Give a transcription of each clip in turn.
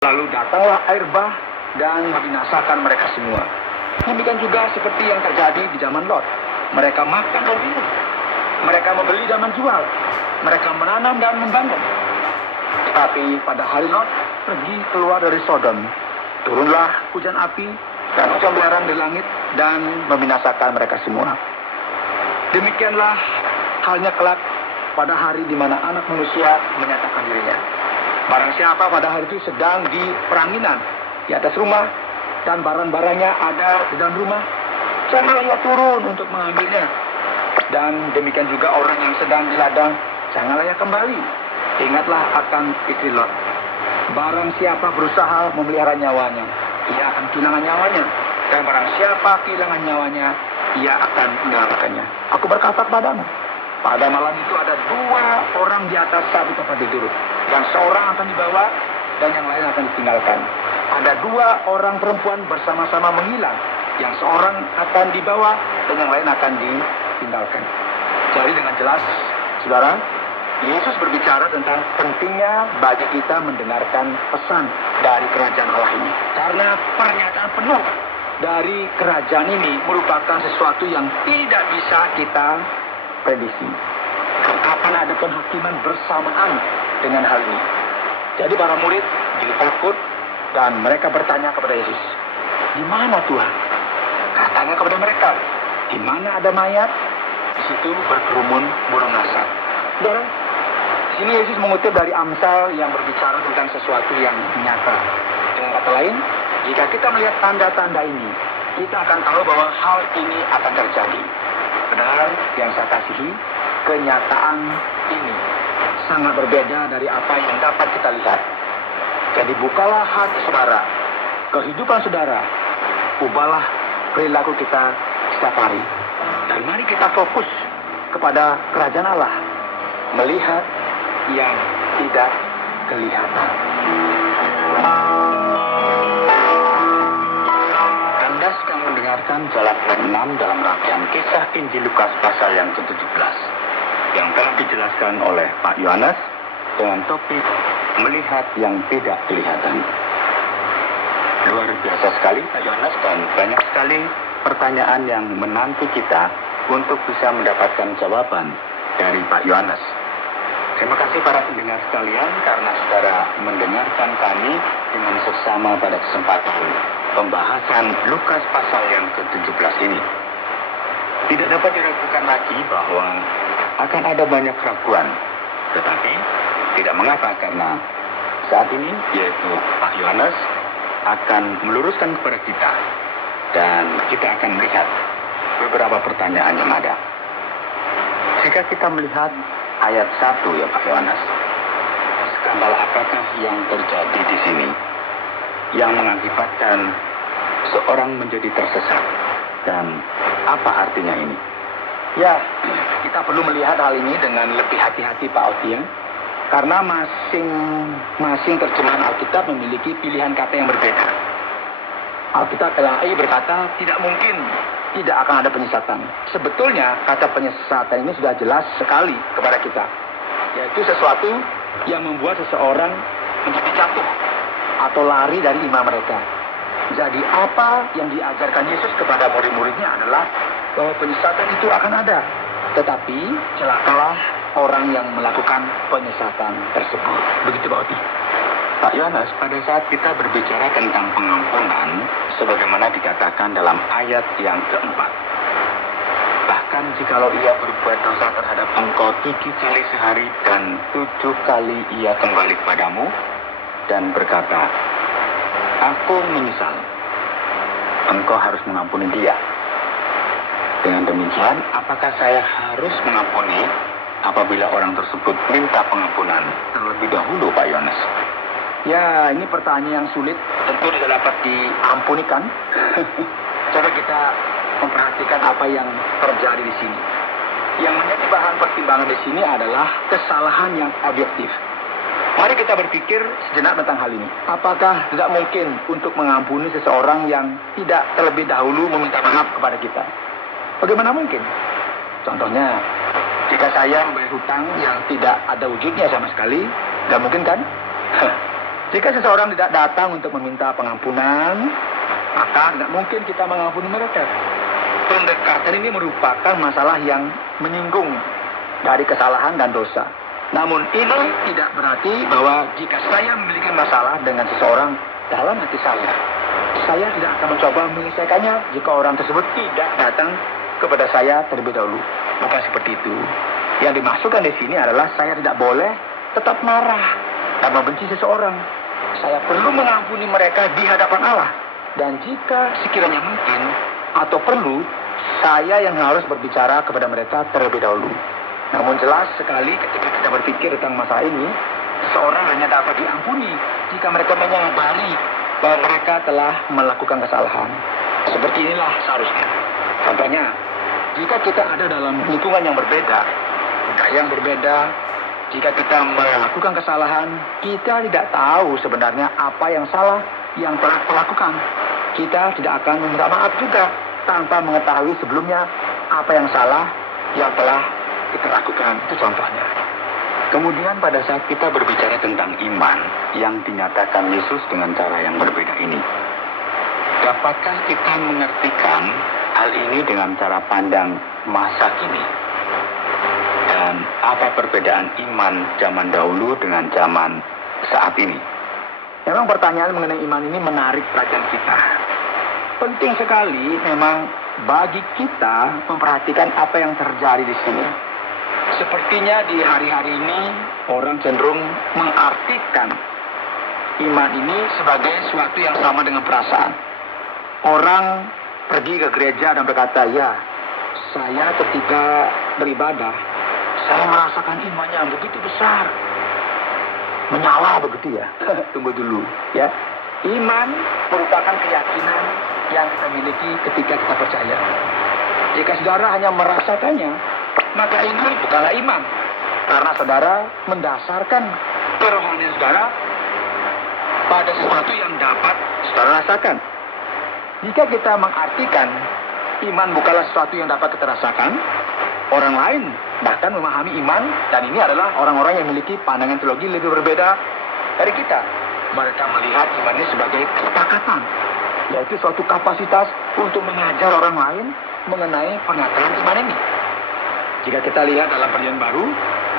Lalu datanglah air bah dan membinasakan mereka semua. Demikian juga seperti yang terjadi di zaman Lot. Mereka makan dan minum. Mereka membeli dan menjual. Mereka menanam dan membangun. Tapi pada hari Lot pergi keluar dari Sodom, turunlah hujan api dan hujan belerang di langit dan membinasakan mereka semua. Demikianlah halnya kelak pada hari di mana anak manusia menyatakan dirinya. Barang siapa pada hari itu sedang di peranginan di atas rumah dan barang-barangnya ada di dalam rumah, janganlah ia turun untuk mengambilnya. Dan demikian juga orang yang sedang di ladang, janganlah ia kembali. Ingatlah akan istri Lot. Barang siapa berusaha memelihara nyawanya, ia akan kehilangan nyawanya. Dan barang siapa kehilangan nyawanya, ia akan menyelamatkannya. Aku berkata kepadamu, pada malam itu ada dua orang di atas satu tempat tidur. Yang seorang akan dibawa dan yang lain akan ditinggalkan. Ada dua orang perempuan bersama-sama menghilang. Yang seorang akan dibawa dan yang lain akan ditinggalkan. Jadi dengan jelas, saudara, Yesus berbicara tentang pentingnya bagi kita mendengarkan pesan dari kerajaan Allah ini. Karena pernyataan penuh dari kerajaan ini merupakan sesuatu yang tidak bisa kita prediksi. Kapan ada penghakiman bersamaan dengan hal ini. Jadi para murid jadi takut dan mereka bertanya kepada Yesus, di mana Tuhan? Katanya kepada mereka, di mana ada mayat, di situ berkerumun burung nasar. Saudara, di sini Yesus mengutip dari Amsal yang berbicara tentang sesuatu yang nyata. Dengan kata lain, jika kita melihat tanda-tanda ini, kita akan tahu bahwa hal ini akan terjadi. Benar yang saya kasihi, kenyataan ini sangat berbeda dari apa yang dapat kita lihat. Jadi bukalah hati saudara, kehidupan saudara, ubahlah perilaku kita setiap hari. Dan mari kita fokus kepada kerajaan Allah, melihat yang tidak kelihatan. Anda sedang mendengarkan Jalan 6 dalam rangkaian kisah Injil Lukas pasal yang ke-17 yang telah dijelaskan oleh Pak Yohanes dengan topik melihat yang tidak kelihatan. Luar biasa sekali Pak Yohanes, dan banyak sekali pertanyaan yang menanti kita untuk bisa mendapatkan jawaban dari Pak Yohanes. Terima kasih para pendengar sekalian karena saudara mendengarkan kami dengan seksama pada kesempatan pembahasan Lukas pasal yang ke-17 ini. Tidak dapat diragukan lagi bahwa akan ada banyak keraguan, tetapi tidak mengapa karena saat ini yaitu Pak Yohanes akan meluruskan kepada kita dan kita akan melihat beberapa pertanyaan yang ada. Jika kita melihat ayat 1 ya Pak Yohanes, skandal apakah yang terjadi di sini yang mengakibatkan seorang menjadi tersesat dan apa artinya ini? Ya, kita perlu melihat hal ini dengan lebih hati-hati Pak Otieng, karena masing-masing terjemahan Alkitab memiliki pilihan kata yang berbeda. Alkitab LAI berkata tidak mungkin tidak akan ada penyesatan. Sebetulnya kata penyesatan ini sudah jelas sekali kepada kita, yaitu sesuatu yang membuat seseorang menjadi jatuh atau lari dari iman mereka. Jadi apa yang diajarkan Yesus kepada murid-muridnya adalah bahwa penyesatan itu akan ada. Tetapi celakalah orang yang melakukan penyesatan tersebut. Begitu Pak Oti. Pak Yohanes, pada saat kita berbicara tentang pengampunan, sebagaimana dikatakan dalam ayat yang keempat, bahkan jikalau ia berbuat dosa terhadap engkau 7 kali sehari dan 7 kali ia kembali kepadamu dan berkata, aku menyesal, engkau harus mengampuni dia. Dengan demikian, apakah saya harus mengampuni apabila orang tersebut minta pengampunan terlebih dahulu, Pak Yohanes? Ya, ini pertanyaan yang sulit, tentu tidak dapat diampunikan. Coba kita memperhatikan apa yang terjadi di sini. Yang menjadi bahan pertimbangan di sini adalah kesalahan yang objektif. Mari kita berpikir sejenak tentang hal ini. Apakah tidak mungkin untuk mengampuni seseorang yang tidak terlebih dahulu meminta maaf kepada kita? Bagaimana mungkin? Contohnya, jika saya membayar hutang yang tidak ada wujudnya sama sekali, nggak mungkin kan? Jika seseorang tidak datang untuk meminta pengampunan, maka tidak mungkin kita mengampuni mereka. Pendekatan ini merupakan masalah yang menyinggung dari kesalahan dan dosa. Namun ini tidak berarti bahwa jika saya memiliki masalah dengan seseorang dalam hati saya tidak akan mencoba menyelesaikannya jika orang tersebut tidak datang kepada saya terlebih dahulu. Bukan seperti itu. Yang dimasukkan di sini adalah saya tidak boleh tetap marah dan membenci seseorang. Saya perlu mengampuni mereka di hadapan Allah. Dan jika sekiranya mungkin atau perlu, saya yang harus berbicara kepada mereka terlebih dahulu. Namun jelas sekali ketika kita berpikir tentang masalah ini, seseorang hanya dapat diampuni jika mereka menyadari bahwa mereka telah melakukan kesalahan. Seperti inilah seharusnya. Contohnya, jika kita ada dalam lingkungan yang berbeda, budaya yang berbeda, jika kita melakukan kesalahan, kita tidak tahu sebenarnya apa yang salah yang telah kita lakukan. Kita tidak akan meminta maaf juga tanpa mengetahui sebelumnya apa yang salah yang telah kita lakukan. Itu contohnya. Kemudian pada saat kita berbicara tentang iman yang dinyatakan Yesus dengan cara yang berbeda ini, dapatkah kita mengertikan hal ini dengan cara pandang masa kini? Dan apa perbedaan iman zaman dahulu dengan zaman saat ini? Memang pertanyaan mengenai iman ini menarik perhatian kita. Penting sekali memang bagi kita memperhatikan apa yang terjadi di sini. Sepertinya di hari-hari ini orang cenderung mengartikan iman ini sebagai sesuatu yang sama dengan perasaan. Orang pergi ke gereja dan berkata, ya, saya ketika beribadah, saya merasakan iman yang begitu besar. Menyala begitu ya. Tunggu dulu ya. Iman merupakan keyakinan yang kita miliki ketika kita percaya. Jika saudara hanya merasakannya, maka ini bukanlah iman. Karena saudara mendasarkan kerohanian saudara pada sesuatu yang dapat saudara rasakan. Jika kita mengartikan iman bukanlah sesuatu yang dapat kita rasakan, orang lain bahkan memahami iman, dan ini adalah orang-orang yang memiliki pandangan teologi lebih berbeda dari kita. Mereka melihat iman ini sebagai kesepakatan, yaitu suatu kapasitas untuk mengajar orang lain mengenai pernyataan iman ini. Jika kita lihat dalam Perjanjian Baru,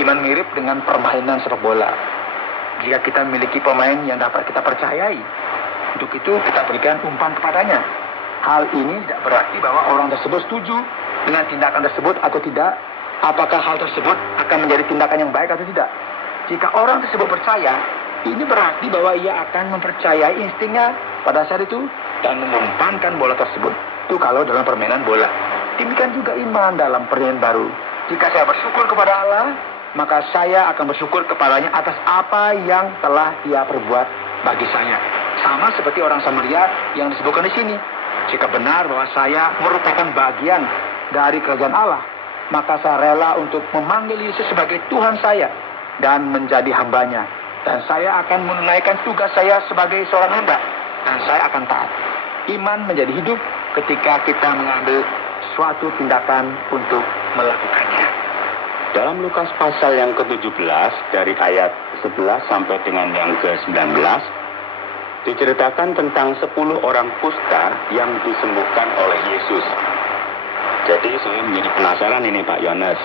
iman mirip dengan permainan sepak bola. Jika kita memiliki pemain yang dapat kita percayai, untuk itu kita berikan umpan kepadanya. Hal ini tidak berarti bahwa orang tersebut setuju dengan tindakan tersebut atau tidak. Apakah hal tersebut akan menjadi tindakan yang baik atau tidak. Jika orang tersebut percaya, ini berarti bahwa ia akan mempercayai instingnya pada saat itu dan mengumpankan bola tersebut. Itu kalau dalam permainan bola. Demikian juga iman dalam Perjanjian Baru. Jika saya bersyukur kepada Allah, maka saya akan bersyukur kepadanya atas apa yang telah Dia perbuat bagi saya. Sama seperti orang Samaria yang disebutkan di sini. Jika benar bahwa saya merupakan bagian dari kerajaan Allah, maka saya rela untuk memanggil Yesus sebagai Tuhan saya dan menjadi hambanya. Dan saya akan menunaikan tugas saya sebagai seorang hamba. Dan saya akan taat. Iman menjadi hidup ketika kita mengambil suatu tindakan untuk melakukannya. Dalam Lukas pasal yang ke-17 dari ayat 11 sampai dengan yang ke-19, diceritakan tentang 10 orang kusta yang disembuhkan oleh Yesus. Jadi saya menjadi penasaran ini Pak Yohanes,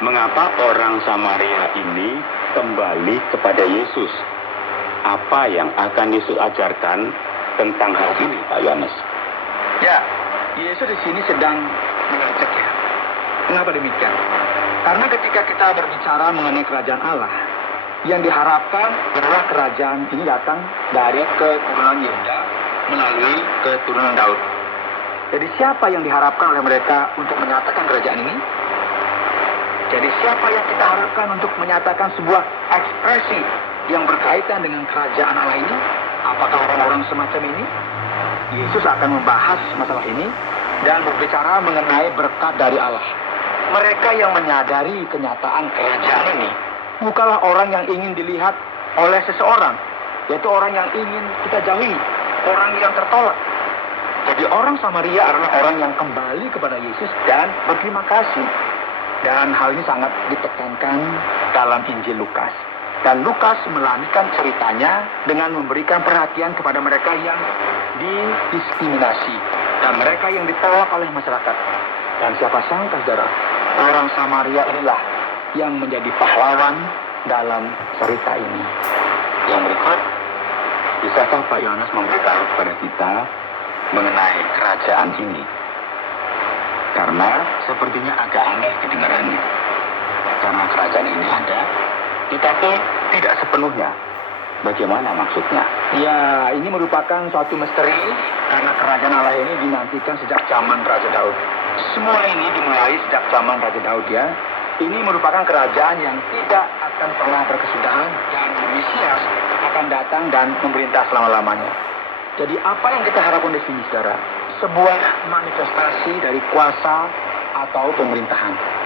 mengapa orang Samaria ini kembali kepada Yesus? Apa yang akan Yesus ajarkan tentang hal ini Pak Yohanes? Ya, Yesus di sini sedang mengajak ya. Kenapa demikian? Karena ketika kita berbicara mengenai kerajaan Allah, yang diharapkan adalah kerajaan ini datang dari keturunan Yehuda melalui keturunan Daud. Jadi siapa yang diharapkan oleh mereka untuk menyatakan kerajaan ini? Jadi siapa yang kita harapkan untuk menyatakan sebuah ekspresi yang berkaitan dengan kerajaan Allah ini? Apakah orang-orang semacam ini? Yesus akan membahas masalah ini dan berbicara mengenai berkat dari Allah. Mereka yang menyadari kenyataan kerajaan ini bukanlah orang yang ingin dilihat oleh seseorang, yaitu orang yang ingin kita jauhi, orang yang tertolak. Jadi orang Samaria adalah orang yang kembali kepada Yesus dan berterima kasih. Dan hal ini sangat ditekankan dalam Injil Lukas. Dan Lukas melanjutkan ceritanya dengan memberikan perhatian kepada mereka yang didiskriminasi dan mereka yang ditolak oleh masyarakat. Dan siapa sangka, saudara, orang Samaria inilah yang menjadi pahlawan dalam cerita ini. Yang berikut, bisakah Pak Yohanes memberitahu kepada kita mengenai kerajaan ini? Karena sepertinya agak aneh kedengarannya. Karena kerajaan ini ada, tetapi tidak sepenuhnya. Bagaimana maksudnya? Ya, ini merupakan suatu misteri karena kerajaan Allah ini dinantikan sejak zaman Raja Daud. Semua ini dimulai sejak zaman Raja Daud ya. Ini merupakan kerajaan yang tidak akan pernah berkesudahan dan Mesias akan datang dan memerintah selama-lamanya. Jadi apa yang kita harapkan di sini, saudara? Sebuah manifestasi dari kuasa atau pemerintahan.